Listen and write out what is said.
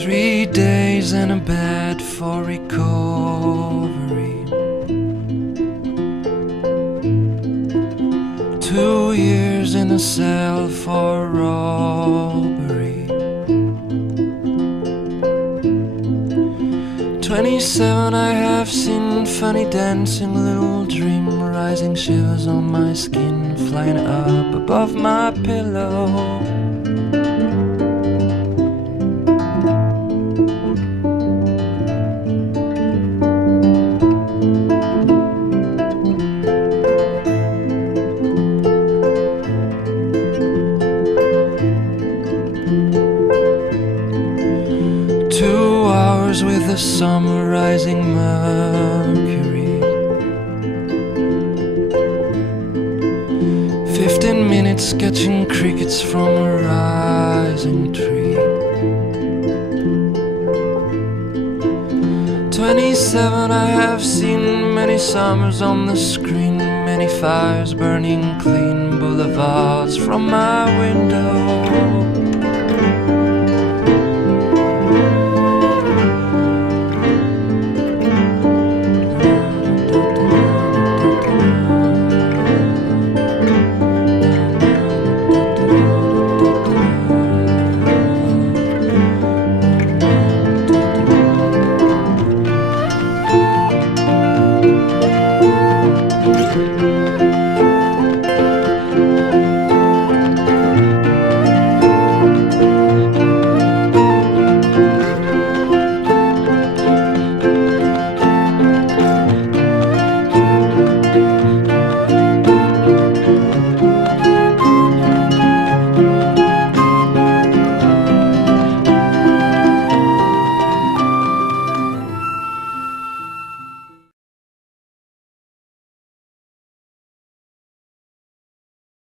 3 days in a bed for recovery. 2 years in a cell for robbery. 27 I have seen funny dancing, little dream rising shivers on my skin, flying up above my pillow. 2 hours with the summer rising mercury. 15 minutes catching crickets from a rising tree. 27 I have seen many summers on the screen, many fires burning clean, boulevards from my window.